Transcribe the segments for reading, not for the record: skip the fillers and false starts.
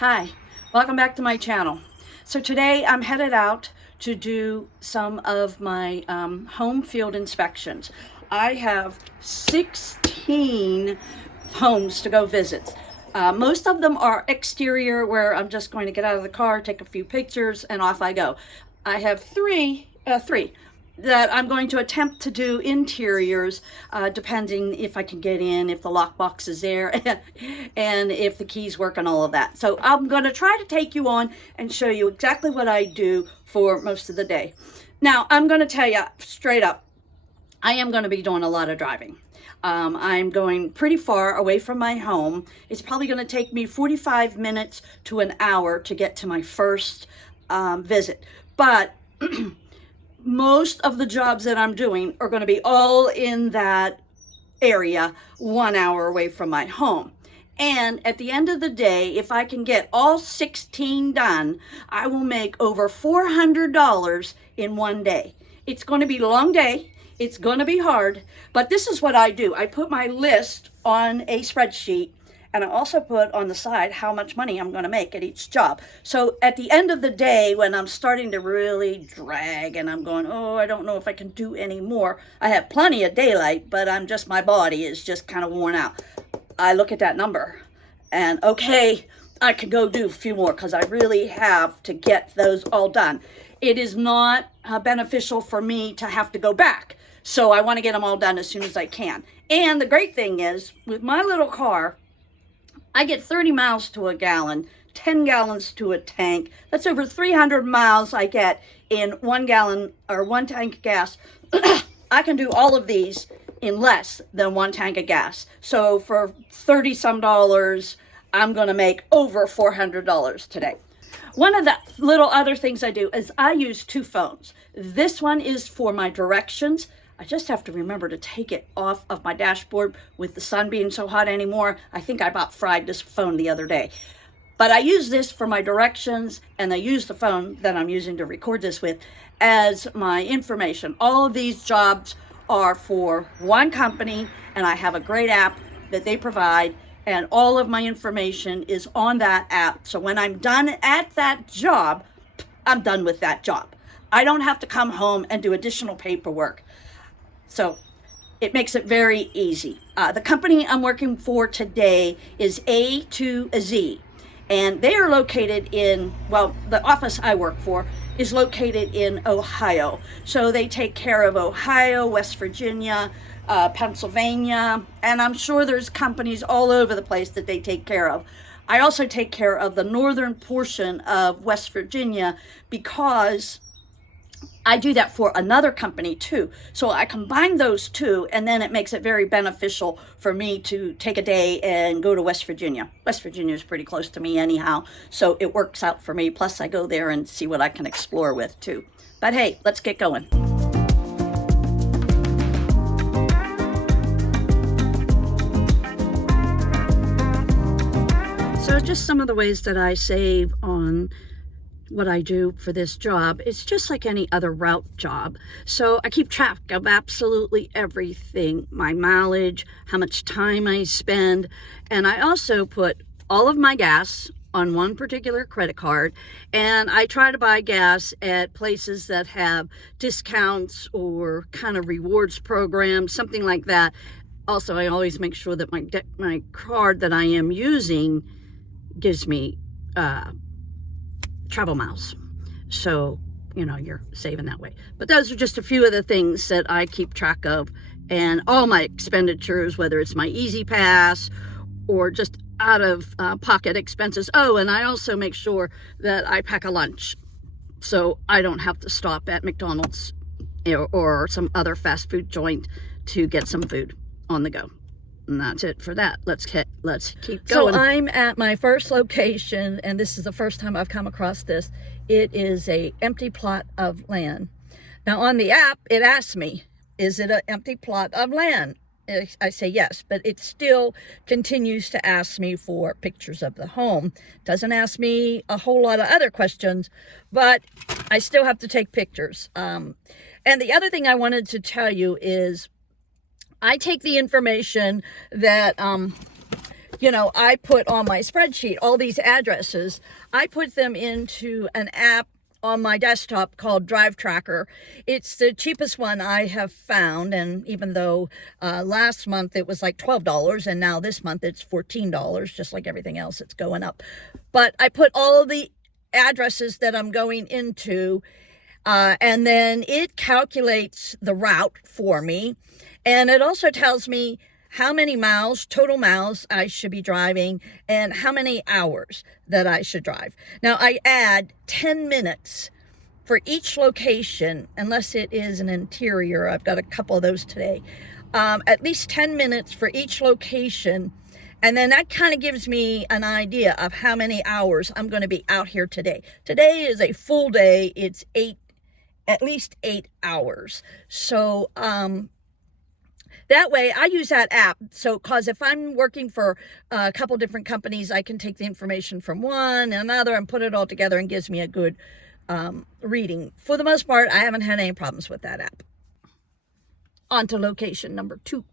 Hi, welcome back to my channel. So today I'm headed out to do some of my home field inspections. I have 16 homes to go visit. Most of them are exterior where I'm just going to get out of the car, take a few pictures, and off I go. I have three that I'm going to attempt to do interiors, depending if I can get in, if the lockbox is there, and if the keys work and all of that. So I'm going to try to take you on and show you exactly what I do for most of the day. Now, I'm going to tell you straight up, I am going to be doing a lot of driving. I'm going pretty far away from my home. It's probably going to take me 45 minutes to an hour to get to my first visit. But most of the jobs that I'm doing are going to be all in that area 1 hour away from my home. And at the end of the day, if I can get all 16 done, I will make over $400 in one day. It's going to be a long day. It's going to be hard, but this is what I do. I put my list on a spreadsheet, and I also put on the side how much money I'm going to make at each job. So at the end of the day, when I'm starting to really drag and I'm going, oh, I don't know if I can do any more. I have plenty of daylight, but my body is just kind of worn out. I look at that number and okay, I can go do a few more because I really have to get those all done. It is not beneficial for me to have to go back. So I want to get them all done as soon as I can. And the great thing is with my little car, I get 30 miles to a gallon, 10 gallons to a tank. That's over 300 miles I get in 1 gallon or 1 tank of gas. I can do all of these in less than 1 tank of gas. So for 30 some dollars, I'm going to make over $400 today. One of the little other things I do is I use 2 phones. This one is for my directions. I just have to remember to take it off of my dashboard with the sun being so hot anymore. I think I about fried this phone the other day. But I use this for my directions, and I use the phone that I'm using to record this with as my information. All of these jobs are for one company, and I have a great app that they provide, and all of my information is on that app. So when I'm done at that job, I'm done with that job. I don't have to come home and do additional paperwork. So it makes it very easy. The company I'm working for today is A to Z, and they are located in, well, the office I work for is located in Ohio. So they take care of Ohio, West Virginia, Pennsylvania, and I'm sure there's companies all over the place that they take care of. I also take care of the northern portion of West Virginia because I do that for another company too. So I combine those two, and then it makes it very beneficial for me to take a day and go to West Virginia. West Virginia is pretty close to me anyhow, so it works out for me. Plus I go there and see what I can explore with too. But hey, let's get going. So just some of the ways that I save on what I do for this job. It's just like any other route job. So I keep track of absolutely everything, my mileage, how much time I spend, and I also put all of my gas on one particular credit card, and I try to buy gas at places that have discounts or kind of rewards programs, something like that. Also, I always make sure that my card that I am using gives me travel miles, so you're saving that way. But those are just a few of the things that I keep track of, and all my expenditures, whether it's my Easy Pass or just out of pocket expenses. Oh, and I also make sure that I pack a lunch so I don't have to stop at McDonald's or some other fast food joint to get some food on the go. And that's it for that. Let's keep going. So I'm at my first location, and this is the first time I've come across this. It is a empty plot of land. Now on the app, it asks me, is it an empty plot of land? I say yes, but it still continues to ask me for pictures of the home. Doesn't ask me a whole lot of other questions, but I still have to take pictures. And the other thing I wanted to tell you is I take the information that you know, I put on my spreadsheet all these addresses. I put them into an app on my desktop called Drive Tracker. It's the cheapest one I have found, and even though last month it was like $12, and now this month it's $14, just like everything else, it's going up. But I put all of the addresses that I'm going into, and then it calculates the route for me, and it also tells me how many miles, total miles I should be driving, and how many hours that I should drive. Now, I add 10 minutes for each location, unless it is an interior. I've got a couple of those today. At least 10 minutes for each location, and then that kind of gives me an idea of how many hours I'm going to be out here today. Today is a full day. It's at least 8 hours. So, that way, I use that app. So, because if I'm working for a couple different companies, I can take the information from one and another and put it all together, and gives me a good reading. For the most part, I haven't had any problems with that app. On to location number 2.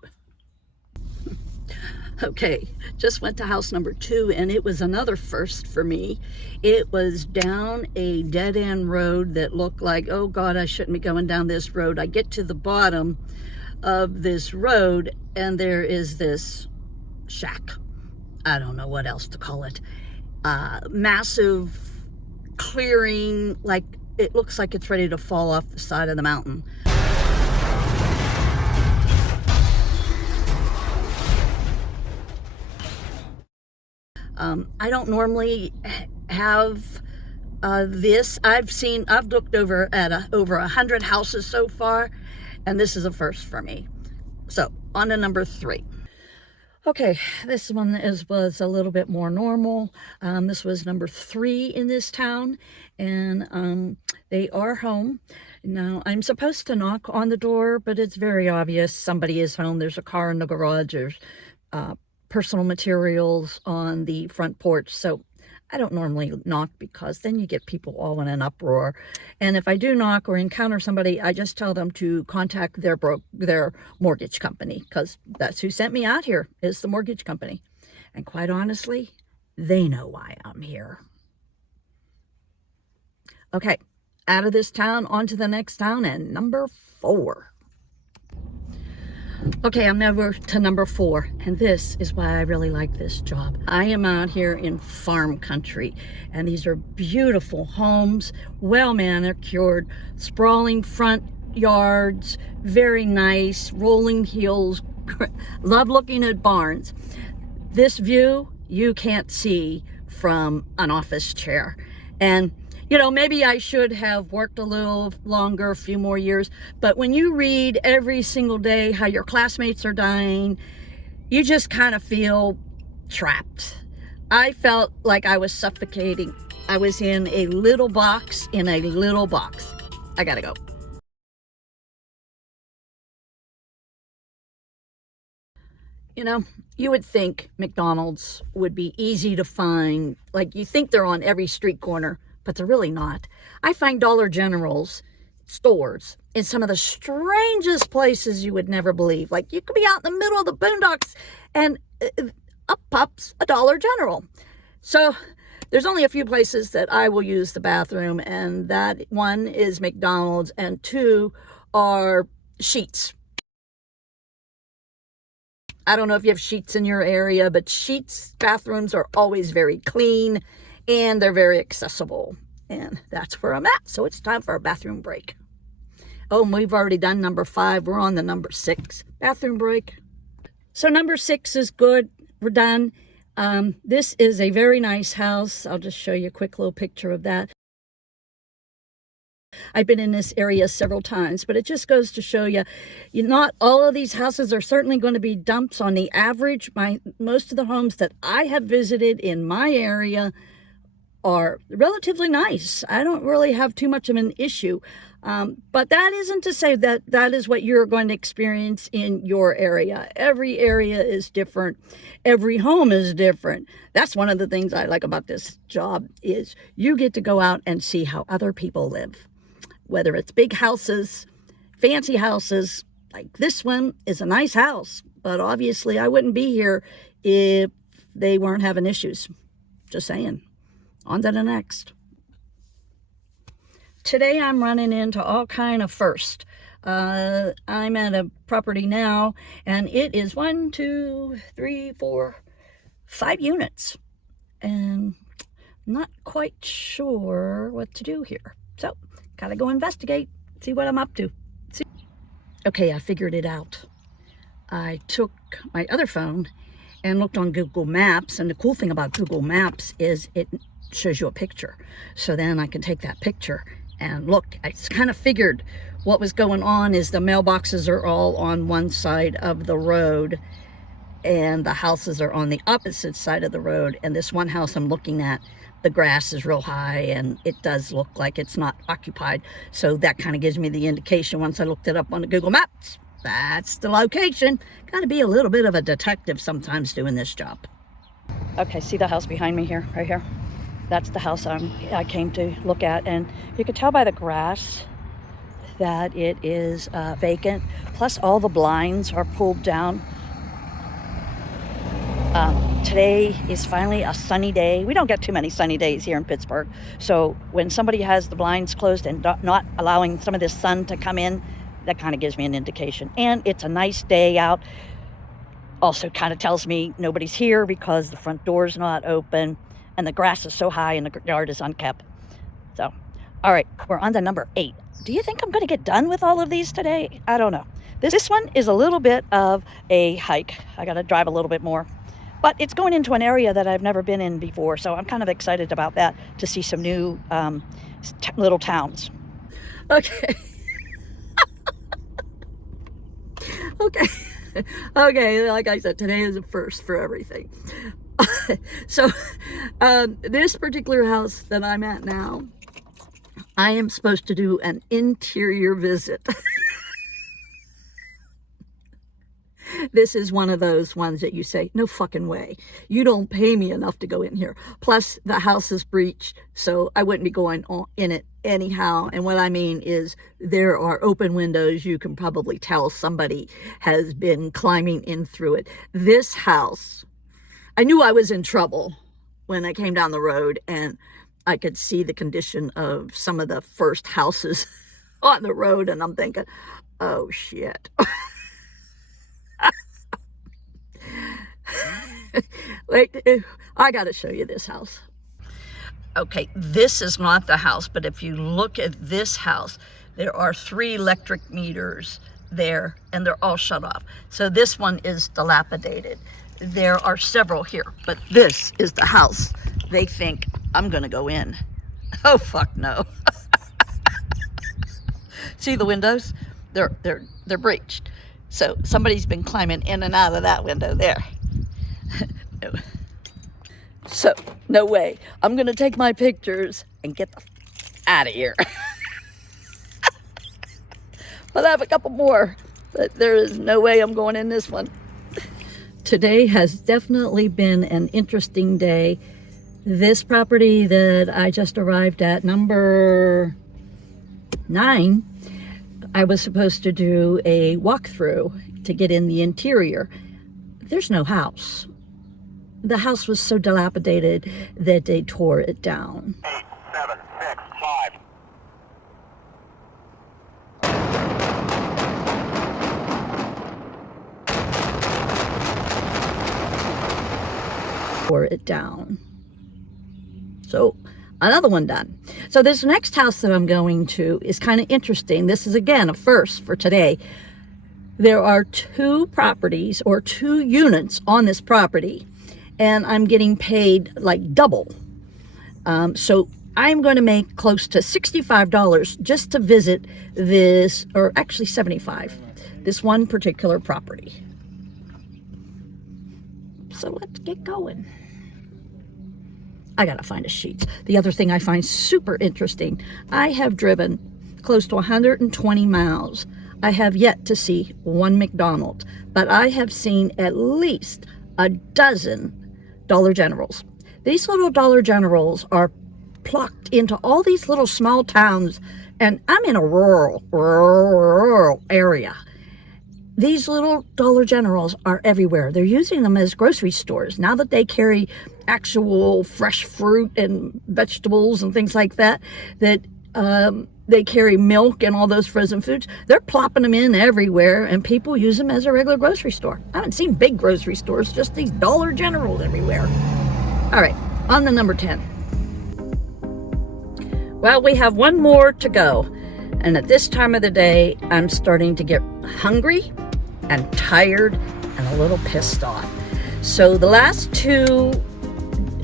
Okay, just went to house number 2, and it was another first for me. It was down a dead-end road that looked like, oh God, I shouldn't be going down this road. I get to the bottom of this road, and there is this shack. I don't know what else to call it. Massive clearing, like it looks like it's ready to fall off the side of the mountain. I don't normally have this. I've looked over at over 100 houses so far, and this is a first for me. So, on to number 3. Okay, this one was a little bit more normal. This was number 3 in this town, and they are home. Now, I'm supposed to knock on the door, but it's very obvious somebody is home. There's a car in the garage. There's personal materials on the front porch. So I don't normally knock, because then you get people all in an uproar. And if I do knock or encounter somebody, I just tell them to contact their mortgage company, because that's who sent me out here, is the mortgage company. And quite honestly, they know why I'm here. Okay, out of this town, on to the next town, and number 4. Okay, I'm over to number 4, and this is why I really like this job. I am out here in farm country, and these are beautiful homes, well manicured, sprawling front yards, very nice, rolling hills. Love looking at barns. This view you can't see from an office chair. And you know, maybe I should have worked a little longer, a few more years, but when you read every single day how your classmates are dying, you just kind of feel trapped. I felt like I was suffocating. I was in a little box, I gotta go. You know, you would think McDonald's would be easy to find. Like, you think they're on every street corner, but they're really not. I find Dollar General's stores in some of the strangest places you would never believe. Like, you could be out in the middle of the boondocks, and up pops a Dollar General. So there's only a few places that I will use the bathroom, and that one is McDonald's, and 2 are Sheetz. I don't know if you have Sheetz in your area, but Sheetz bathrooms are always very clean, and they're very accessible. And that's where I'm at. So it's time for a bathroom break. Oh, and we've already done number 5. We're on the number 6 bathroom break. So number 6 is good. We're done. This is a very nice house. I'll just show you a quick little picture of that. I've been in this area several times, but it just goes to show you, not all of these houses are certainly going to be dumps. On the average, most of the homes that I have visited in my area are relatively nice. I don't really have too much of an issue. But that isn't to say that that is what you're going to experience in your area. Every area is different. Every home is different. That's one of the things I like about this job, is you get to go out and see how other people live. Whether it's big houses, fancy houses, like this one is a nice house. But obviously I wouldn't be here if they weren't having issues. Just saying. On to the next. Today I'm running into all kind of first. I'm at a property now, and it is 1, 2, 3, 4, 5 units. And not quite sure what to do here. So, gotta go investigate, see what I'm up to. Okay, I figured it out. I took my other phone and looked on Google Maps, and the cool thing about Google Maps is it shows you a picture. So then I can take that picture and look. I kind of figured what was going on is the mailboxes are all on one side of the road and the houses are on the opposite side of the road. And this one house I'm looking at, the grass is real high and it does look like it's not occupied. So that kind of gives me the indication once I looked it up on the Google Maps. That's the location. Got to be a little bit of a detective sometimes doing this job. Okay, see the house behind me here, right here? That's the house I came to look at, and you can tell by the grass that it is vacant. Plus all the blinds are pulled down. Today is finally a sunny day. We don't get too many sunny days here in Pittsburgh. So when somebody has the blinds closed and not allowing some of this sun to come in, that kind of gives me an indication. And it's a nice day out. Also kind of tells me nobody's here because the front door's not open and the grass is so high and the yard is unkept. So, all right, we're on to number 8. Do you think I'm going to get done with all of these today? I don't know. This one is a little bit of a hike. I got to drive a little bit more. But it's going into an area that I've never been in before, so I'm kind of excited about that, to see some new little towns. Okay. Okay, like I said, today is a first for everything. So, this particular house that I'm at now, I am supposed to do an interior visit. This is one of those ones that you say, no fucking way. You don't pay me enough to go in here. Plus, the house is breached, so I wouldn't be going in it anyhow. And what I mean is there are open windows. You can probably tell somebody has been climbing in through it. This house, I knew I was in trouble when I came down the road, and I could see the condition of some of the first houses on the road, and I'm thinking, oh, shit. Wait, I got to show you this house. Okay, this is not the house, but if you look at this house, there are 3 electric meters there, and they're all shut off. So this one is dilapidated. There are several here, but this is the house they think I'm going to go in. Oh, fuck no. See the windows? They're breached. So somebody's been climbing in and out of that window there. So, no way. I'm going to take my pictures and get the out of here. But I have a couple more, but there is no way I'm going in this one. Today has definitely been an interesting day. This property that I just arrived at, number 9, I was supposed to do a walkthrough to get in the interior. There's no house. The house was so dilapidated that they tore it down. 8, 7, 6, 5. Tore it down. So another one done. So this next house that I'm going to is kind of interesting. This is again a first for today. There are 2 properties or 2 units on this property, and I'm getting paid like double. So I'm going to make close to $65 just to visit this, or actually $75, this one particular property. So let's get going. I gotta find a sheet. The other thing I find super interesting, I have driven close to 120 miles. I have yet to see one McDonald's, but I have seen at least a dozen Dollar Generals. These little Dollar Generals are plucked into all these little small towns, and I'm in a rural area. these little Dollar Generals are everywhere. They're using them as grocery stores. Now that they carry actual fresh fruit and vegetables and things like that, they carry milk and all those frozen foods, they're plopping them in everywhere, and people use them as a regular grocery store. I haven't seen big grocery stores, just these Dollar Generals everywhere. All right, on to number 10. Well, we have one more to go. And at this time of the day, I'm starting to get hungry and tired and a little pissed off. So the last 2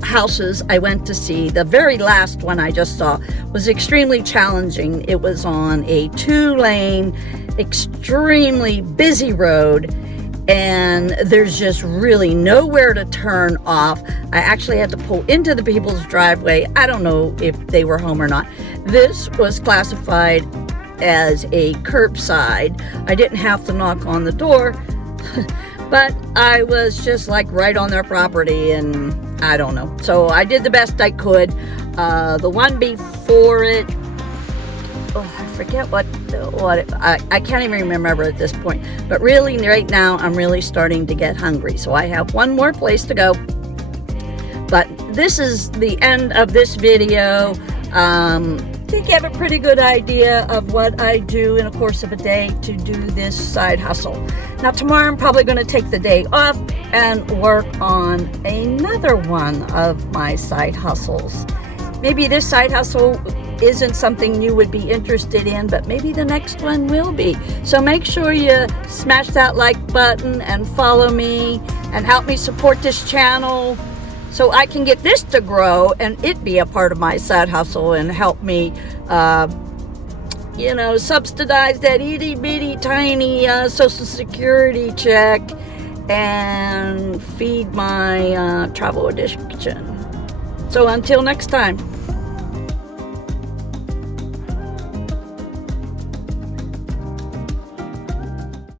houses I went to see, the very last one I just saw, was extremely challenging. It was on a 2-lane, extremely busy road, and there's just really nowhere to turn off. I actually had to pull into the people's driveway. I don't know if they were home or not. This was classified as a curbside. I didn't have to knock on the door, but I was just like right on their property, and I don't know. So I did the best I could. The one before it, I forget what I can't even remember at this point. But really, right now, I'm really starting to get hungry. So I have one more place to go. But this is the end of this video. I think you have a pretty good idea of what I do in the course of a day to do this side hustle. Now tomorrow I'm probably going to take the day off and work on another one of my side hustles. Maybe this side hustle isn't something you would be interested in, but maybe the next one will be. So make sure you smash that like button and follow me and help me support this channel, so I can get this to grow and it be a part of my side hustle and help me, subsidize that itty bitty tiny Social Security check and feed my travel addiction. So until next time.